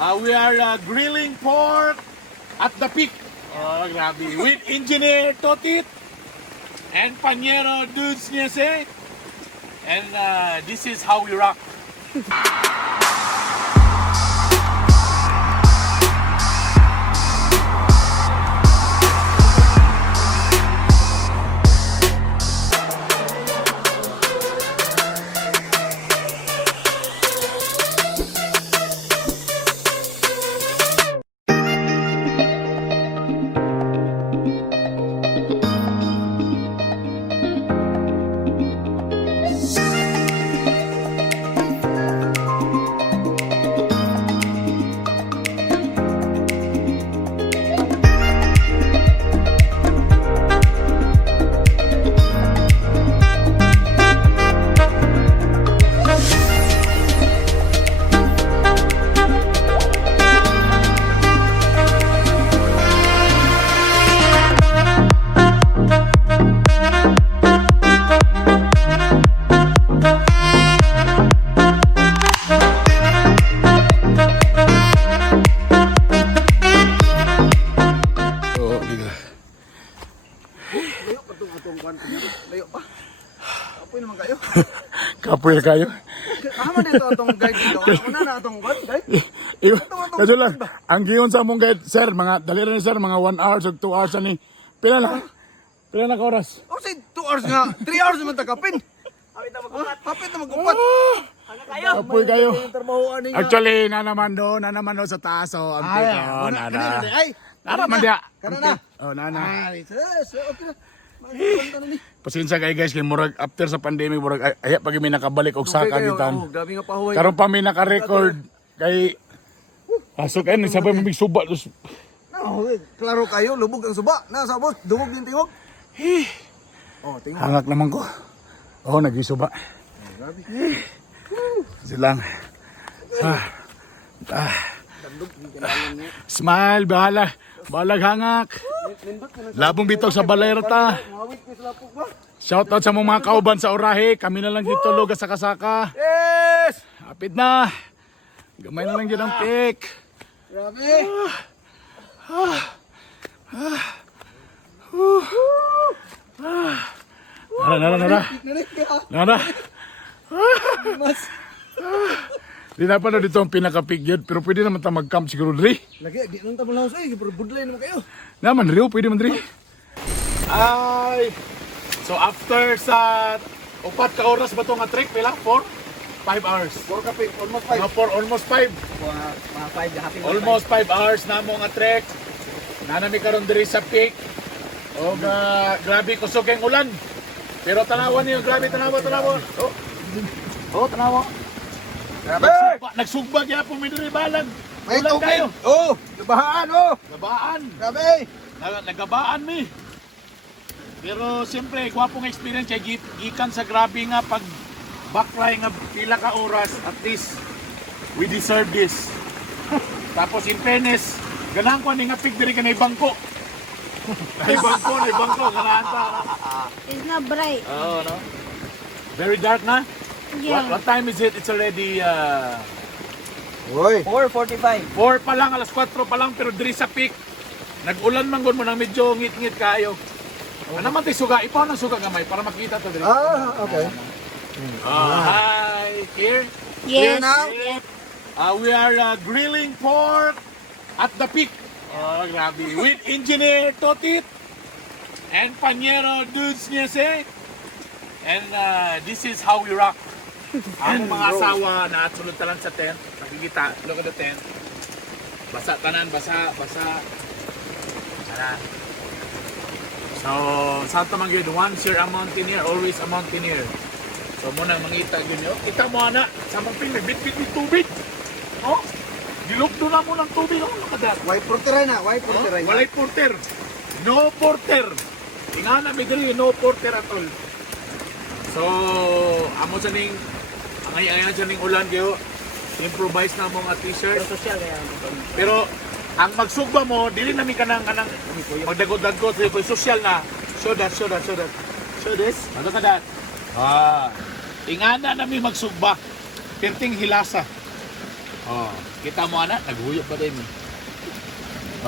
We are grilling pork at the peak. Oh, grabe. With Engineer Totit and Panyero Dudes Niese. And this is how we rock. Layo pa. Apoy naman kayo. Kapoy kayo. Kama dito atong guide dito. Una na atong guide. Kadto lang. Ang giyon sa mong guide, sir, mga dali ra ni sir, mga 1 hour o 2 hours ani. Pila na ka oras? O say 2 hours nga. 3 hours naman takapin. Hapit na mag-upat. Kapoy kayo. Trabahoan ninyo. Actually, na naman do sa taas oh, ang tiko, nana. Ay. Nana man dia. Kanana. Oh, nana. Ay, sis. Okay na. Magpunta na ni. Pasensya kay guys, kay murag after sa pandemic murag ay pag mi nakabalik og saka kayo, gitan. grabe nga pahuway. Karon pa mi naka-record kay pasok ay sabay mi suba. Klaro kayo, lubog ang suba. Nasa boss, dumog din tingog. Oh, tingog. Hangak naman ko. Oh, nagisuba. Grabe. Silang. Smile, bahala. Balag hangak. Labong bitog sa balerta. Mawit ko sila po ba? Shoutout sa mga kauban sa Orahe. Kami na lang dito luga sa kasaka. Yes! Hapit na. Gamay na lang dyan ang pick. Grabe. Nara. Mas. Di na pa na dito ang pinaka-pick yun. Pero pwede naman tayo mag-camp siguro, Dri. Lagi, di nang tamo lang sa iyo. Budlay naman kayo. Naman, Rio, pwede man, Dri. Ay. So after sa 4 ka oras ba ito nga trek? Pila? 4? 5 hours. 4 kape, almost 5. Almost 5. Mga 5, happy Almost 5 hours na mo nga trek. Nanami karon diri sa peak. O grabe kusog ang ulan. Pero tanawan niyo, grabe tanawa. Oh, tanawa. Grabe! Nagsugba kaya po may diri balag. May Ulan tubig. kayo. Oh, labahan oh. Gabaan. Grabe. Nagabaan mi. Pero siyempre, gwapong experience kay gikan sa grabe nga pag backline nga pila ka oras, at least we deserve this. Tapos in fairness, ganahan ko ni nga pig diri kanay bangko. Nay bangko, ganahan ta. It's not bright. Oh, no. Very dark na. Yeah. What time is it? It's already Hoy. 4:45. 4 pa lang, alas 4 pa lang, pero diri sa peak. Nag-ulan man gud mo nang medyo ngit-ngit kayo. Ano man tay suga, ipaw nang suga gamay para makita to diri. Okay. Hi, here. Yes. now? Yes. We are grilling pork at the peak. Oh, grabe. With Engineer Totit and Panyero Dudes Niese. And this is how we rock. Ang mga asawa na at sulod talan sa tent. Nakikita, look at the tent. Basa tanan, basa. Tanan. So, sa tamang yun, once you're a mountaineer, always a mountaineer. So, muna mangita yun yun. Kita mo na, sa mga ping, bit-bit ni tubig. Oh, dilugdo na mo ng tubig. Oh, nakadat. Why porteray na? Why porteray na? Walay porter. No porter. Tingana mi diri, no porter at all. So, amo sa ning ang ayan sa ning ulan kayo. Improvise na mo nga t-shirt. Pero ang magsugba mo, dili na mi kanang magdagod-dagod, so social na. Show that. Show this. Ano ka dat? Tingana na mi magsugba. Perting hilasa. Oh, kita mo ana, naghuyok pa din.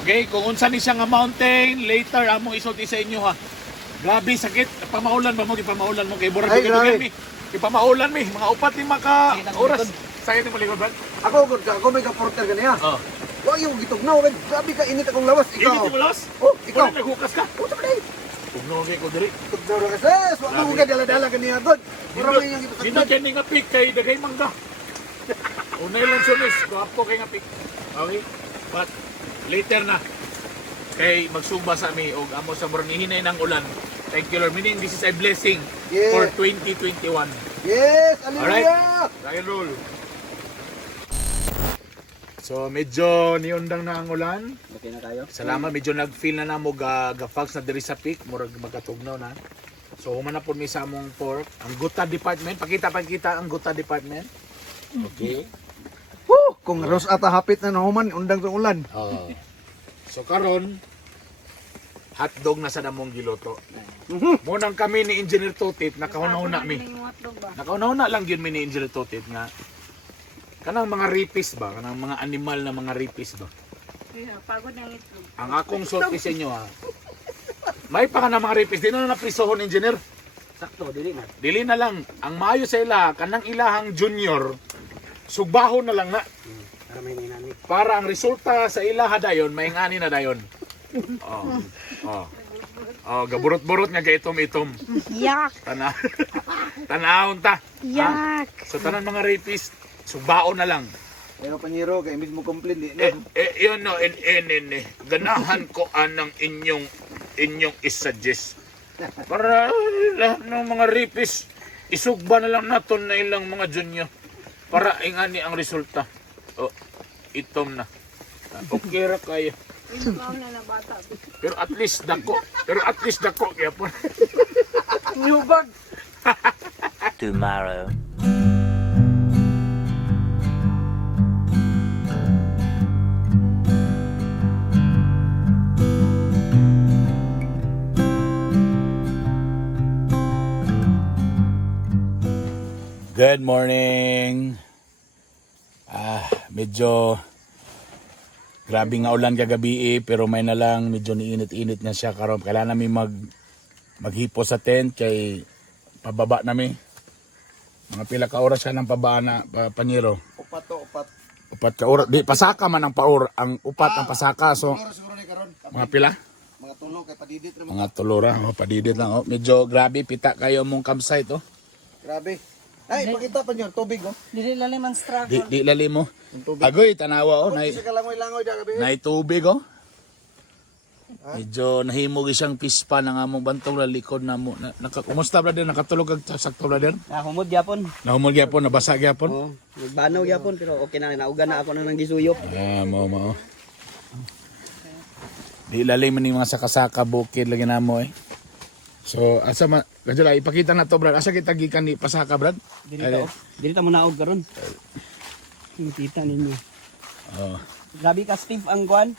Okay, kung unsa ni siya nga mountain, later amo isulti sa inyo ha. Grabe sakit, pamaulan ba mo gipamaulan mo kay Borat Ay, grabe. mi. Gipamaulan mi, mga upat ni maka oras. Saya ni mo likod ba? Ako may ka-porter ganiya. Oh. Wag yung gitugnaw, grabe ka init akong lawas. Ikaw. Ikaw. Hindi mo lawas? Oh, ikaw. Wala naghukas ka. Unsa man ay? Tugnaw kay ko diri. Tugnaw ra ka sis. Wag mo ka dala-dala ganiya god. Mura man yung Hindi ipatakot. kay nga pick kay dagay mangga. Unay lang sunis, guwapo kay nga pick. Okay? But later na kay magsumba sa mi og amo sa murang hinay ng ulan. Thank you Lord. Meaning this is a blessing Yeah. for 2021. Yes, hallelujah. Dahil roll. So medyo niundang na ang ulan. Okay na tayo. Salamat, medyo nag-feel na namo ga-fax na diri sa peak, murag magkatugnaw na. So human na po mi sa among pork. Ang Guta department, pakita ang Guta department. Okay. Woo! Kung Ros ata hapit na nahuman, undang sa ulan. Oh. So karon hotdog na sa namong giluto. Munang kami ni Engineer Totit nakahuna mi. Nakahuna lang gyud mi ni Engineer Totit nga kanang mga ripis ba, kanang mga animal na mga ripis ba. Pagod ng itlog. Ang akong sulti sa inyo ha. May pa ka na mga ripis, di na naprisohon Engineer. Sakto, dili na. Dili na lang ang maayo sa ila kanang ilahang junior sugbahon na lang na Para may ninani. para ang resulta sa ilaha dayon maingani na dayon. Oh. Oh. Oh, gaburot-burot nga gaitom-itom. Yak! Tanahon ta. Yak! So tanan mga rapist, sugbaon na lang. Pero panyero, kay imbis mo complain, di na. Yun no, ganahan ko anang inyong isuggest. Para lahat ng mga rapist, isugba na lang naton na ilang mga junior. Para ingani ang resulta. Oh, itom na. Okay ra kayo. Inukaw na na bata. Pero at least dako. Kaya po. New bag! Tomorrow. Good morning. Medyo grabe nga ulan kagabi pero may na lang medyo niinit-init na siya karon. Kailangan namin maghipo sa tent kay pababa namin. Mga pila ka oras siya ng pababa na panyero. Upat to, upat. Upat ka oras. Di pasaka man ang paor, ang upat ang pasaka. So Siguro ni karon. mga pila? Mga tulog kay padidit naman. Mga tulora, padidit lang. Oh. Medyo grabe pita kayo mong campsite oh. Grabe. Ay, pakita pa niyo, tubig oh. Dili lalim ang struggle. Di lali mo. Agoy tanawa oh. Isa ka langoy-langoy da gabi. Nay tubig oh. Medyo nahimog isang pispa ng among bantong na likod na mo. Kumusta brother? Nakatulog kag sakto brother? Humod gyapon. Nahumol gyapon, nabasa gyapon. Oo. Nagbanaw gyapon pero okay na nauga na ako na nang gisuyop. Mao. Di lalim man yung mga sakasaka bukid lagi na mo eh. So asa man kadto ipakita na to brad. Asa kita gikan ni pasaka brad? Dili ta mo naog karon. Kita ninyo. Oh. Grabe ka Steve ang kuan.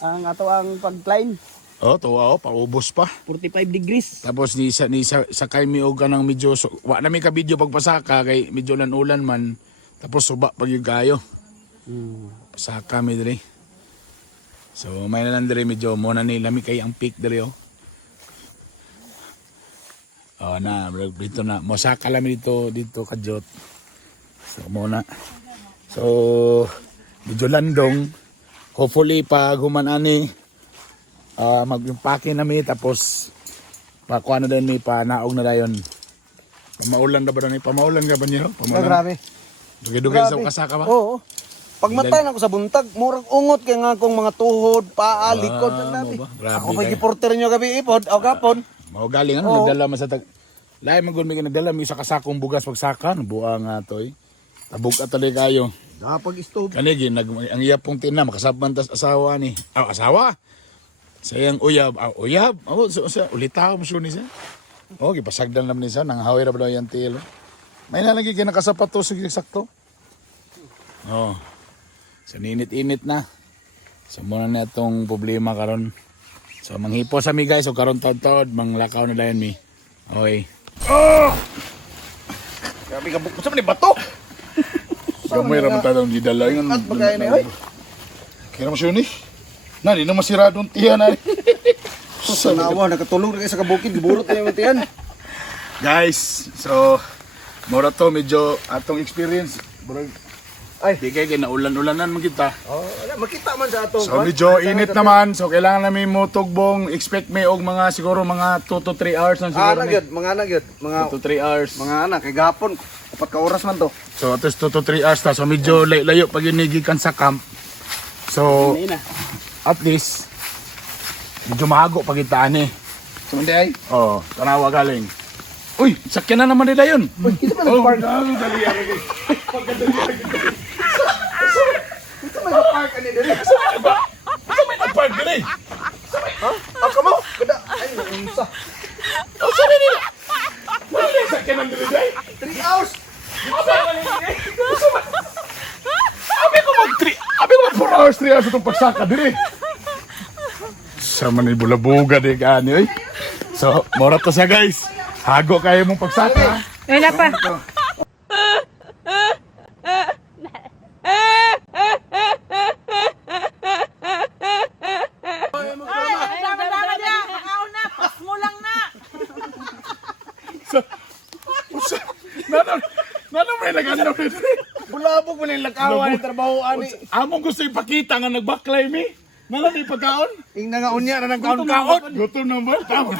Ang ato ang pag-climb Oh, tuwa oh, paubos pa. 45 degrees. Tapos ni sakay mi og kanang medyo wa na mi ka video pagpasaka kay medyo lan-ulan man. Tapos suba pag yung kayo. Pasaka mi diri. So may na lang diri medyo mo na nila mi kay ang peak diri oh. Oh na, dito na. Mosaka lang dito kadjot. So muna. So medyo landong. Hopefully pag human ani mag-impake na mi tapos pakuha na din mi pa naog na dayon. Pamaulan na ba ni? Pamaulan ka ba niyo? Grabe. Dugay-dugay sa kasaka ba? Oo. Pag matay na ako sa buntag, murag ungot kay nga akong mga tuhod, paa, likod, ang dami. mo ba? Grabe Ako may kayo. giporter nyo gabi ipod, o kapon. Mao galing ano nagdala man sa tag. Lahi man gud mi nagdala mi sa kasakong bugas pagsaka, buang nga toy. Tabog at tali kayo. Napag stove. Kanigi ang iyapong tina makasaban tas asawa ni. Asawa. Sayang uyab, uyab. So ulitaw mo ni siya. Oh, gipasagdan naman ni siya nang haway ra ba daw yan tilo. May nalagi kay nakasapatos sige sakto. Oh. So ninit-init na. So muna na itong problema karon. So manghipo sa mi guys, so karon tod-tod manglakaw na dayon mi. Okay. Grabe ka bukod sa mga bato. Gamay raman tayong gidala. At bagay na yun. Kaya naman siya ni. Nani, na masiradong tiyan na. Sa nawa, nakatulog na kayo sa kabukid. Giburot na yung tiyan. Guys, so mura to medyo atong experience. Murag Ay. di kay kinaulan-ulanan man kita. Oh, makita man sa ato. So medyo init naman. So kailangan namin mo tugbong. Expect me og mga siguro mga 2 to 3 hours lang siguro. Anak yun, mga anak yun. Mga 2 to 3 hours. anak, kay gapon. 4 ka oras man to. So at least 2 to 3 hours ta. So medyo layo pag inigikan sa camp. So at least medyo mahago pag itaan eh. Sumandi ay. Oh, tanawa galing. Uy, sakyan na naman nila yun. Uy, kita man Oh, nag-park. dali yan. Kita man nag-park ani diri. Ano may nag-park ka eh? Ha? Ako mo. Kada ay unsa. Oh, sabi nila. Wala yung sakyan ng nila eh. 3 hours. Abi ko mag 4 hours, 3 hours itong pagsaka diri. Sa manibulabuga di gani oy. So, mora to siya guys. Hago kayo mong pagsaka. Wala pa. Nano may nag-ano dito? Bulabog man yung lakawan ng trabaho ani. Among gusto ipakita nga nag-backline mi. Nano may pagkaon? Ing nga unya na ng Kaon kaon-kaon. Gutom na ba? Tama.